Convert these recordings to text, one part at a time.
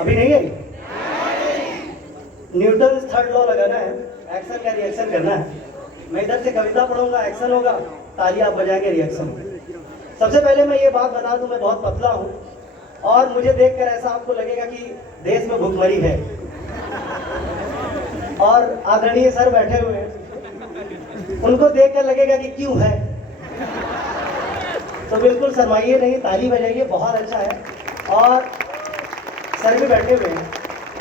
अभी नहीं आई? Newton third law लगाना है, एक्शन का रिएक्शन करना है। मैं इधर से कविता पढ़ूंगा, एक्शन होगा, ताली आप बजाएंगे, रिएक्शन होगा। सबसे पहले मैं ये बात बता दूं, मैं बहुत पतला हूं और मुझे देखकर ऐसा आपको लगेगा कि देश में भुखमरी है और आदरणीय सर बैठे हुए हैं, उनको देखकर लगेगा कि क्यों है। तो बिल्कुल शर्माइए नहीं, ताली बजाइए, बहुत अच्छा है। और सर भी बैठे हुए हैं।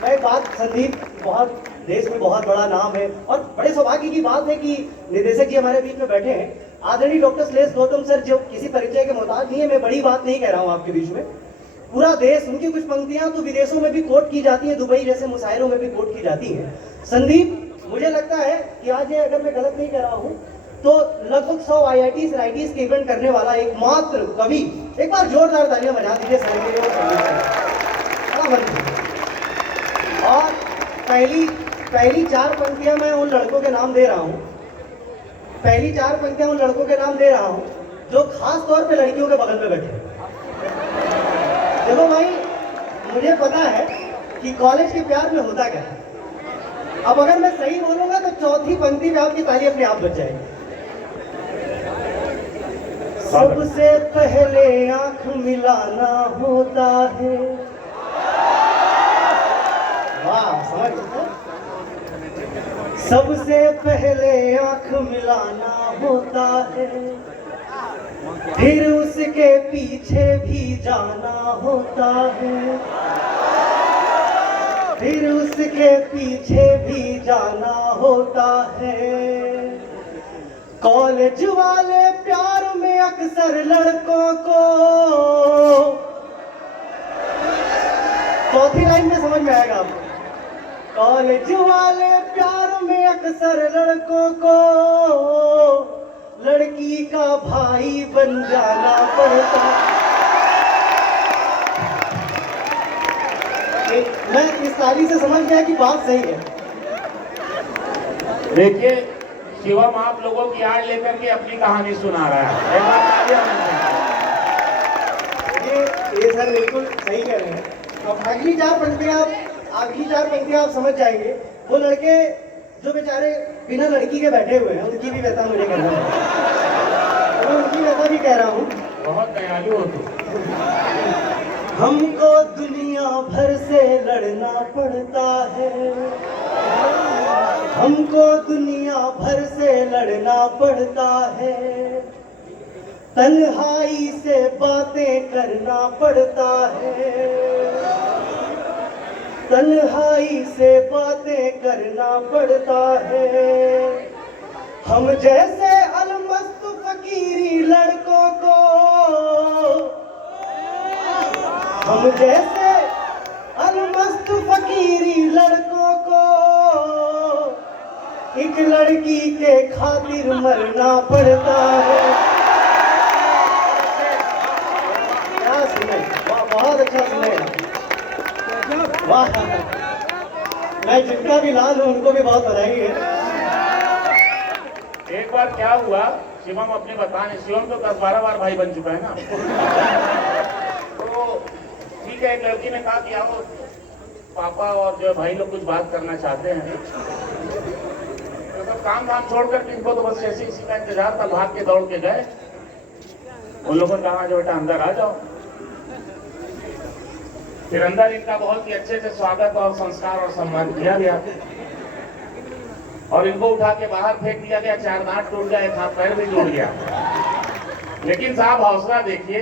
मैं एक बात, संदीप बहुत देश में बहुत बड़ा नाम है और बड़े सौभाग्य की बात है कि निदेशक जी हमारे बीच में बैठे हैं। आदरणीय डॉक्टर श्लेष गौतम सर जो किसी परिचय के मोहताज नहीं है, मैं बड़ी बात नहीं कह रहा हूँ आपके बीच में। पूरा देश, उनकी कुछ पंक्तियां तो विदेशों में भी कोट की जाती है, दुबई जैसे मुशायरों में भी कोट की जाती है। संदीप, मुझे लगता है कि आज ये, अगर मैं गलत नहीं कह रहा हूँ, तो लगभग 100 IITs और IITs के इवेंट करने वाला एकमात्र कवि। एक बार जोरदार तालियां बजा दीजिए सर के लिए। और पहली 4 पंक्तियां मैं उन लड़कों के नाम दे रहा हूं, पहली 4 पंक्तियां उन लड़कों के नाम दे रहा हूं जो खास तौर पे लड़कियों के बगल में बैठे। देखो भाई, मुझे पता है कि कॉलेज के प्यार में होता क्या है। अब अगर मैं सही बोलूंगा तो चौथी पंक्ति में आपकी ताली अपने आप बच जाएगी। सबसे पहले आंख मिलाना होता है। वाह, समझ गए? सबसे पहले आंख मिलाना होता है, फिर उसके पीछे भी जाना होता है, फिर उसके पीछे भी जाना होता है। कॉलेज वाले प्यार में अक्सर लड़कों को, चौथी लाइन में समझ में आएगा आपको। कॉलेज वाले प्यार में अक्सर लड़कों को लड़की का भाई बन जाना पड़ता। मैं इस ताली से समझ गया कि बात सही है। देखिए, शिवम आप लोगों की आड़ लेकर के अपनी कहानी सुना रहा है। एक बार तालियां ये सर बिल्कुल सही कह रहे हैं। अब अगली 4 पंक्तियां आप समझ जाएंगे। वो लड़के जो बेचारे बिना लड़की के बैठे हुए हैं, उनकी भी व्यथा मुझे करना है। मैं उनकी व्यथा भी कह रहा हूँ। बहुत दयालु हो तुम। हमको दुनिया भर से लड़ना पड़ता है, हमको दुनिया भर से लड़ना पड़ता है, तन्हाई से बातें करना पड़ता है, तन्हाई से बातें करना पड़ता है। हम जैसे अलमस्त फकीरी लड़कों को, हम जैसे अलमस्त फकीरी लड़कों को एक लड़की के खातिर मरना पड़ता है। क्या सुने, बहुत अच्छा सुने। वाह, मैं जिनका भी लाल हूं उनको भी बहुत बधाई है। एक बार क्या हुआ, शिवम अपने बताने, शिवम तो 10-12 बार भाई बन चुका है ना। तो ठीक है, एक लड़की ने कहा कि आओ पापा और जो भाई लोग कुछ बात करना चाहते हैं। तो सब काम धाम छोड़कर इनको तो बस ऐसी इसी का इंतजार था, भाग के दौड़ के गए। उन लोगों ने कहा जो बेटा अंदर आ जाओ। फिर अंदर इनका बहुत ही अच्छे से स्वागत और संस्कार और सम्मान किया गया और इनको उठा के बाहर फेंक दिया गया। 4 दांत टूट गए, 1 हाथ पैर भी टूट गया। लेकिन साहब हौसला देखिए,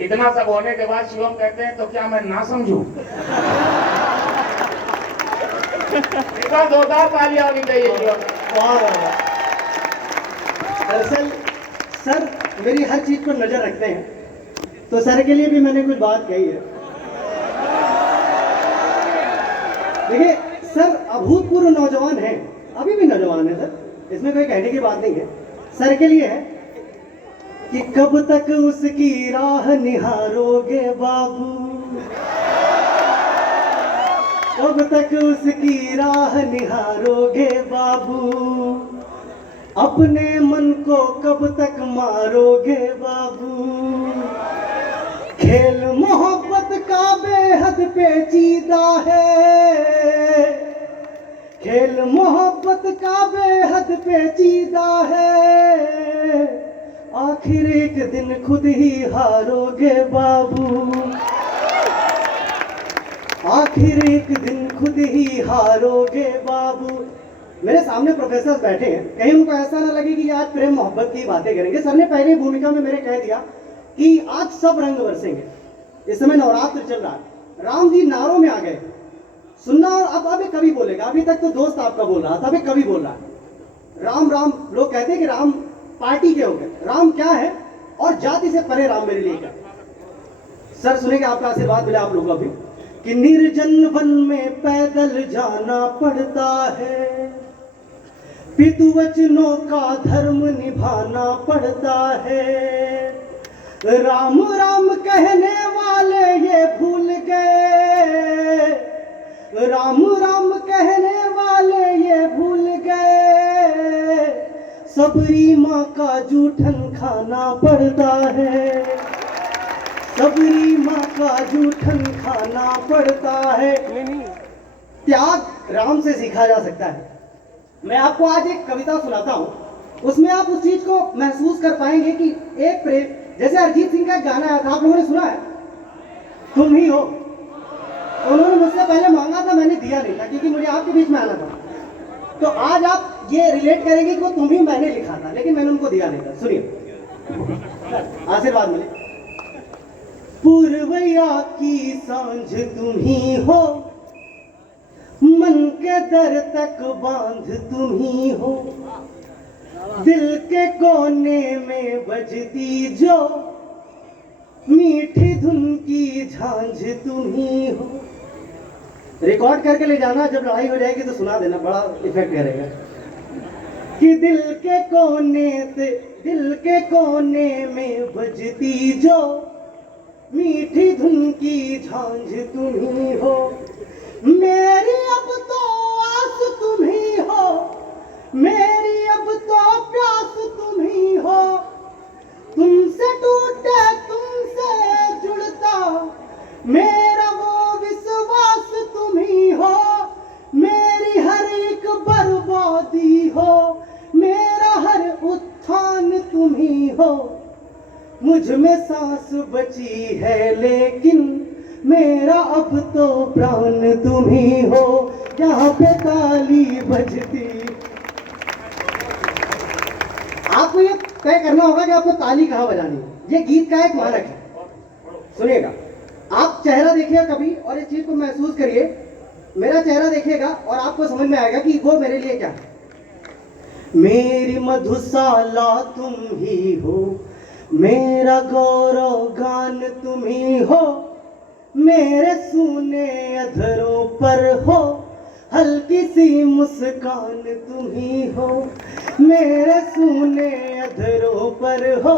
इतना सब होने के बाद शिवम कहते हैं तो क्या मैं ना समझूं? इतना जोरदार तालियां होनी चाहिए शिवम। दरअसल सर मेरी हर चीज पर नजर रखते हैं, तो सर के लिए भी मैंने कुछ बात कही है। देखिए सर अभूतपूर्व नौजवान हैं, अभी भी नौजवान है सर, इसमें कोई कहने की बात नहीं है। सर के लिए है कि कब तक उसकी राह निहारोगे बाबू, कब तक उसकी राह निहारोगे बाबू, अपने मन को कब तक मारोगे बाबू, खेल मोहब्बत का बेहद पेचीदा है, खेल मोहब्बत का बेहद पेचीदा है, आखिर एक दिन खुद ही हारोगे बाबू, आखिर एक दिन खुद ही हारोगे बाबू। मेरे सामने प्रोफेसर बैठे हैं, कहीं उनको ऐसा ना लगे कि आज प्रेम मोहब्बत की बातें करेंगे। सर ने पहले भूमिका में मेरे कह दिया कि आज सब रंग बरसेंगे। इस समय नवरात्र चल रहा है, राम जी नारों में आ गए। सुनना, अब एक कवि बोलेगा। अभी तक तो दोस्त आपका बोल रहा था, अब एक कवि बोल रहा है। राम राम, लोग कहते हैं कि राम पार्टी के हो गए। राम क्या है और जाति से परे राम मेरे लिए क्या। सर सुनेंगे, आपका आशीर्वाद मिले आप लोगों को भी, कि निर्जन वन में पैदल जाना पड़ता है, पितुवचनों का धर्म निभाना पड़ता है, राम राम कहने वाले ये भूल गए, राम राम कहने वाले ये भूल गए, सबरी माँ का जूठन खाना पड़ता है, सबरी माँ का जूठन खाना पड़ता है। त्याग राम से सीखा जा सकता है। मैं आपको आज एक कविता सुनाता हूँ, उसमें आप उस चीज को महसूस कर पाएंगे कि एक प्रेम, जैसे अरिजीत सिंह का एक गाना आया था, आप लोगों ने सुना है, तुम ही हो। उन्होंने मुझसे पहले मांगा था, मैंने दिया नहीं था क्योंकि मुझे आपके बीच में आना था। तो आज आप ये रिलेट करेंगे कि वो तुम ही मैंने लिखा था, लेकिन मैंने उनको दिया नहीं था। सुनिए, आशीर्वाद मिले। पुरवैया की सांझ तुम ही हो, मन के दर तक बांध तुम ही हो, दिल के कोने में बजती जो मीठी धुन की झांझ तुम ही हो। रिकॉर्ड करके ले जाना, जब लड़ाई हो जाएगी तो सुना देना, बड़ा इफेक्ट करेगा। कि दिल के कोने में बजती जो मीठी धुन की झांझ तुम ही हो, मेरी अब तो आस तुम ही हो, मेरी अब तो प्यास तुम ही हो, तुमसे टूटे तुमसे जुड़ता मेरा वो विश्वास तुम ही हो, मेरी हर एक बर्बादी हो, मेरा हर उत्थान तुम ही हो, मुझ में सांस बची है लेकिन मेरा अब तो प्राण तुम ही हो, यहाँ पे ताली बजती। आपको ये तय करना होगा कि आपको ताली कहाँ बजानी है। ये गीत का एक मानक है, सुनिएगा। आप चेहरा देखिएगा कभी और इस चीज को महसूस करिए। मेरा चेहरा देखिएगा और आपको समझ में आएगा कि वो मेरे लिए क्या है। मेरी मधुशाला तुम ही हो, मेरा गौरव गान तुम ही हो, मेरे सूने अधरों पर हो हल्की सी मुस्कान तुम ही हो, मेरे सूने अधरों पर हो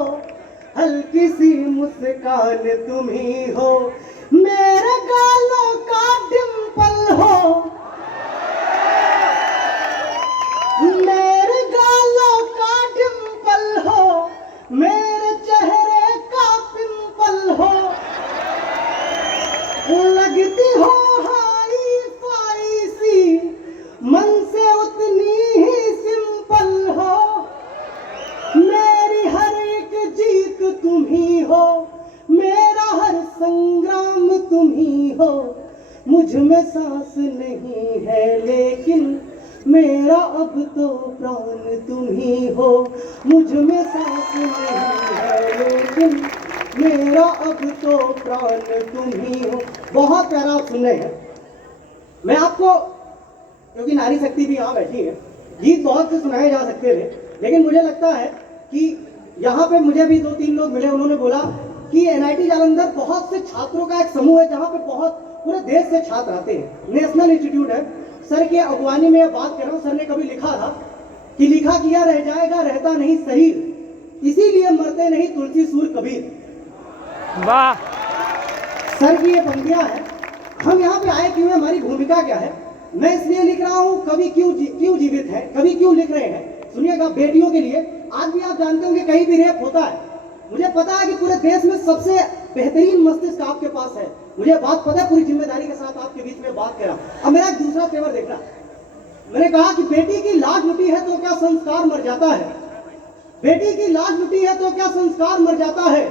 हल्की सी मुस्कान तुम ही हो, मेरे गालों का डिंपल हो, मेरे गालों का डिंपल हो, मेरे चेहरे का पिंपल हो, लगती हो हाई फाई सी, मन से उतनी ही सिंपल हो, मेरी हर एक जीत तुम ही हो, मेरा हर संग्राम तुम ही हो, मुझ में सांस नहीं है लेकिन मेरा अब तो प्राण तुम ही हो, मुझ में सांस नहीं है लेकिन मेरा अब तो प्राण तुम ही हो। बहुत प्यारा आप सुन रहे हैं। मैं आपको, क्योंकि नारी शक्ति भी यहाँ बैठी है, गीत बहुत से सुनाए जा सकते थे, लेकिन मुझे लगता है कि यहाँ पे मुझे भी 2-3 लोग मिले, उन्होंने बोला कि NIT जालंधर बहुत से छात्रों का एक समूह है जहाँ पे बहुत पूरे देश से छात्र आते हैं। नेशनल इंस्टीट्यूट है। सर की अगवानी में बात कर रहा हूँ। सर ने कभी लिखा था कि लिखा किया रह जाएगा, रहता नहीं शरीर, इसीलिए मरते नहीं तुलसी सूर कबीर। वाह। सर की ये पंक्तियां हैं। हम यहाँ पे आए क्यों है, हमारी भूमिका क्या है, मैं इसलिए लिख रहा हूँ कवि क्यों जीवित है, कवि क्यों लिख रहे हैं। सुनिएगा, बेटियों के लिए आज भी आप जानते होंगे कहीं भी रेप होता है। मुझे पता है कि पूरे देश में सबसे बेहतरीन मस्तिष्क आपके पास है, मुझे बात पता है, पूरी जिम्मेदारी के साथ आपके बीच में बात करा। अब मेरा एक दूसरा पेपर देखना, मैंने कहा कि बेटी की लाज लुटी है तो क्या संस्कार मर जाता है, बेटी की लाज लुटी है तो क्या संस्कार मर जाता है,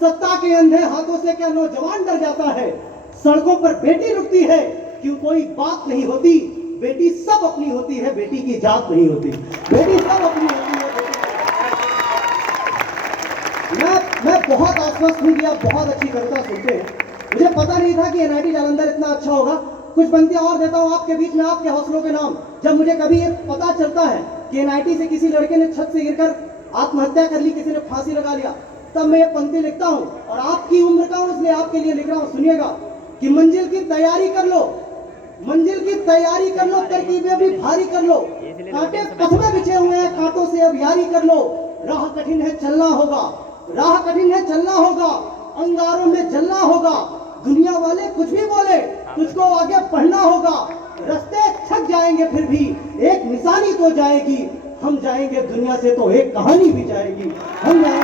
सत्ता के अंधे हाथों से क्या नौजवान डर जाता है, सड़कों पर बेटी रुकती है क्यों कोई बात नहीं होती, बेटी सब अपनी होती है, बेटी की जात नहीं होती, बेटी सब अपनी होती है। मैं बहुत आश्वस्त हूँ कि आप बहुत अच्छी कविता सुनते हैं। मुझे पता नहीं था कि एनआईटी जालंधर इतना अच्छा होगा। कुछ पंक्तियां और देता हूँ आपके बीच में, आपके हौसलों के नाम। जब मुझे कभी ये पता चलता है कि एनआईटी से किसी लड़के ने छत से गिरकर आत्महत्या कर ली, किसी ने फांसी लगा लिया, तब मैं ये पंक्ति लिखता हूँ और आपकी उम्र का हूँ इसलिए आपके लिए लिख रहा हूँ। सुनिएगा कि मंजिल की तैयारी कर लो, मंजिल की तैयारी कर लो, तरकीबें भी भारी कर लो, कांटे पथ में बिछे हुए हैं, कांटों से अब यारी कर लो, राह कठिन है चलना होगा, राह कठिन है चलना होगा, अंगारों में जलना होगा, दुनिया वाले कुछ भी बोले तुझको आगे पढ़ना होगा, रास्ते थक जाएंगे फिर भी एक निशानी तो जाएगी, हम जाएंगे दुनिया से तो एक कहानी भी जाएगी, हम जाएंगे